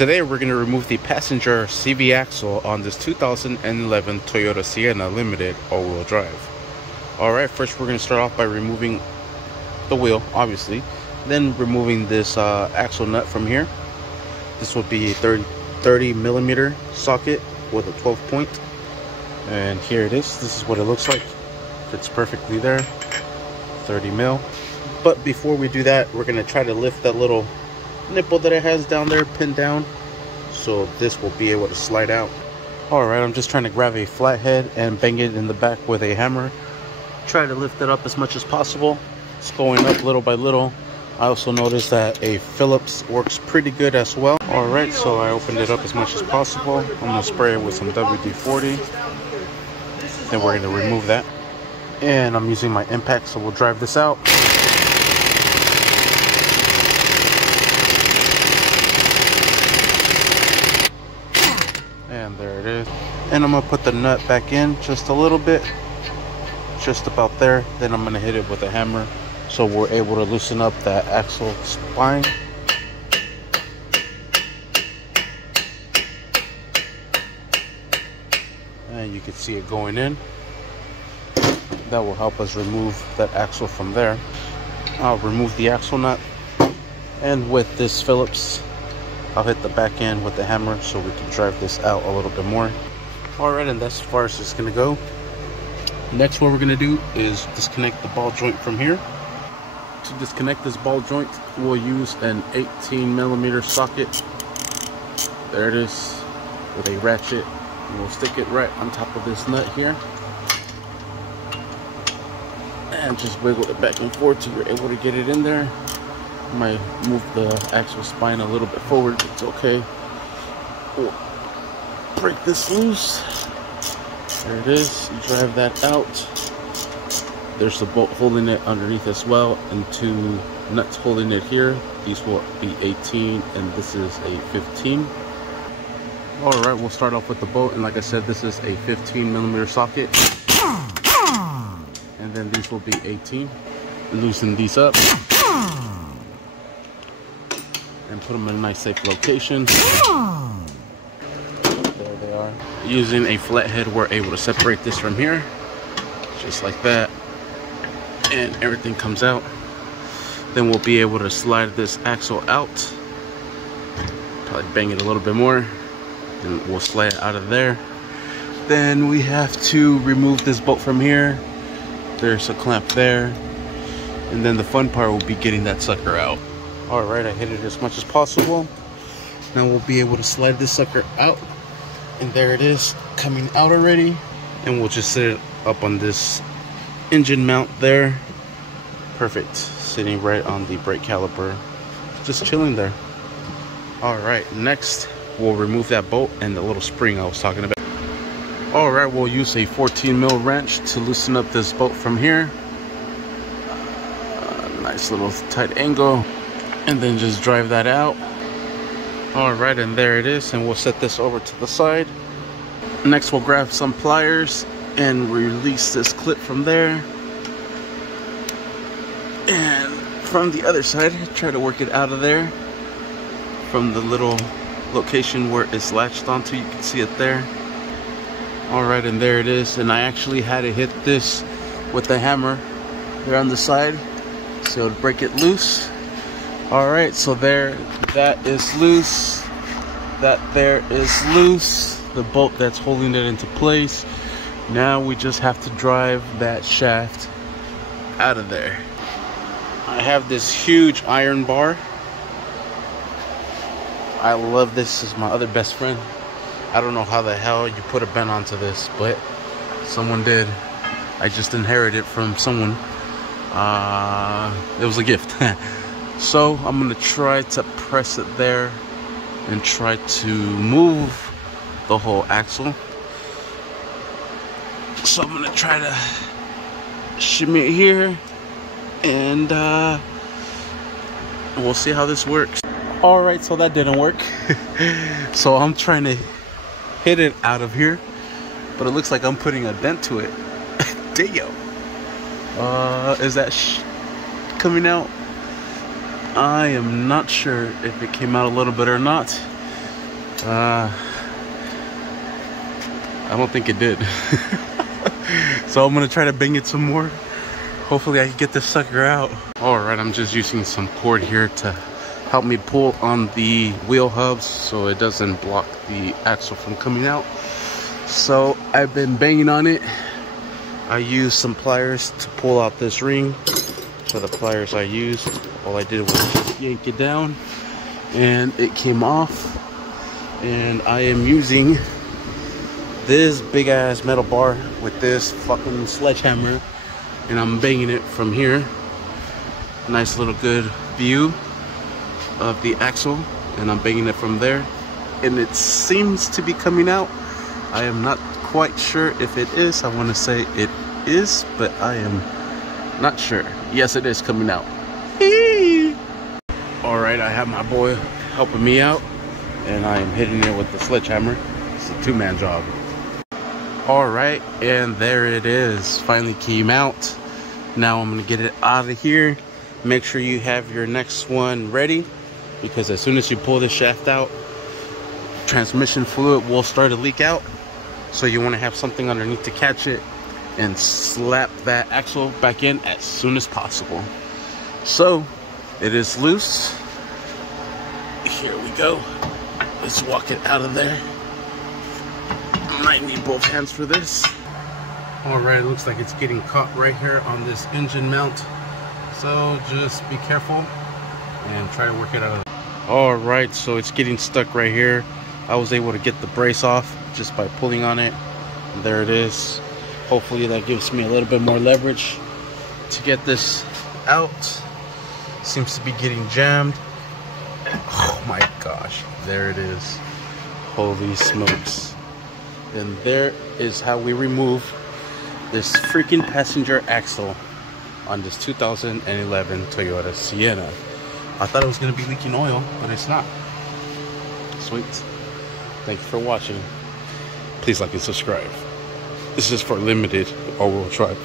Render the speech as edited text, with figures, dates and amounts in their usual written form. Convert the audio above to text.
Today we're going to remove the passenger CV axle on this 2011 Toyota Sienna Limited all-wheel drive. Alright, first we're going to start off by removing the wheel, obviously. Then removing this axle nut from here. This will be a 30 millimeter socket with a 12 point. And here it is. This is what it looks like. Fits perfectly there. 30 mil. But before we do that, we're going to try to lift that little nipple that it has down there pinned down, so this will be able to slide out. Alright, I'm just trying to grab a flathead and bang it in the back with a hammer. Try to lift it up as much as possible. It's going up little by little. I also noticed that a Phillips works pretty good as well. Alright, so I opened it up as much as possible. I'm going to spray it with some AWD. Then we're going to remove that. And I'm using my impact, so we'll drive this out. And there it is. And I'm going to put the nut back in just a little bit. Just about there. Then I'm going to hit it with a hammer so we're able to loosen up that axle spine. And you can see it going in. That will help us remove that axle from there. I'll remove the axle nut. And with this Phillips, I'll hit the back end with the hammer so we can drive this out a little bit more. Alright, and that's as far as it's going to go. Next, what we're going to do is disconnect the ball joint from here. To disconnect this ball joint, we'll use an 18 millimeter socket. There it is, with a ratchet. And we'll stick it right on top of this nut here. And just wiggle it back and forth till you're able to get it in there. Might move the axle spine a little bit forward. It's okay. We'll break this loose. There it is. You drive that out. There's the bolt holding it underneath as well, and two nuts holding it here. These will be 18 and this is a 15. Alright, we'll start off with the bolt, and like I said, this is a 15 millimeter socket. And then these will be 18. Loosen these up. And put them in a nice safe location. There they are. Using a flathead, we're able to separate this from here. Just like that. And everything comes out. Then we'll be able to slide this axle out. Probably bang it a little bit more. And we'll slide it out of there. Then we have to remove this bolt from here. There's a clamp there. And then the fun part will be getting that sucker out. Alright, I hit it as much as possible. Now we'll be able to slide this sucker out. And there it is, coming out already. And we'll just set it up on this engine mount there. Perfect. Sitting right on the brake caliper. Just chilling there. Alright, next we'll remove that bolt and the little spring I was talking about. Alright, we'll use a 14 mil wrench to loosen up this bolt from here. Nice little tight angle. And then just drive that out. Alright, and there it is, and we'll set this over to the side. Next we'll grab some pliers and release this clip from there. And from the other side, try to work it out of there. From the little location where it's latched onto, you can see it there. Alright, and there it is, and I actually had to hit this with the hammer there on the side so to break it loose. Alright, so there, that is loose. That there is loose. The bolt that's holding it into place. Now we just have to drive that shaft out of there. I have this huge iron bar. I love this. This is my other best friend. I don't know how the hell you put a bend onto this, but someone did. I just inherited it from someone. It was a gift. So I'm gonna try to press it there and try to move the whole axle. So I'm gonna try to shimmy it here, and we'll see how this works. Alright, so that didn't work. So I'm trying to hit it out of here, but it looks like I'm putting a dent to it. Damn. Is that coming out? I am not sure if it came out a little bit or not. I don't think it did. So I'm gonna try to bang it some more. Hopefully I can get this sucker out. Alright, I'm just using some cord here to help me pull on the wheel hubs so it doesn't block the axle from coming out. So I've been banging on it. I used some pliers to pull out this ring. So the pliers I used, all I did was just yank it down and it came off. And I am using this big ass metal bar with this fucking sledgehammer, and I'm banging it from here. Nice little good view of the axle, and I'm banging it from there, and it seems to be coming out. I am not quite sure if it is. I want to say it is, but I am not sure. Yes, it is coming out. Alright, I have my boy helping me out, and I am hitting it with the sledgehammer. It's a two-man job. Alright, and there it is. Finally came out. Now I'm gonna get it out of here. Make sure you have your next one ready, because as soon as you pull this shaft out, transmission fluid will start to leak out. So you want to have something underneath to catch it and slap that axle back in as soon as possible. So it is loose. Here we go. Let's walk it out of there. Might need both hands for this. Alright, it looks like it's getting caught right here on this engine mount. So just be careful and try to work it out. Alright, so it's getting stuck right here. I was able to get the brace off just by pulling on it. There it is. Hopefully that gives me a little bit more leverage to get this out. Seems to be getting jammed. Oh my gosh, there it is. Holy smokes. And there is how we remove this freaking passenger axle on this 2011 Toyota Sienna. I thought it was going to be leaking oil, but it's not. Sweet. Thank you for watching. Please like and subscribe. This is for limited all-wheel drive.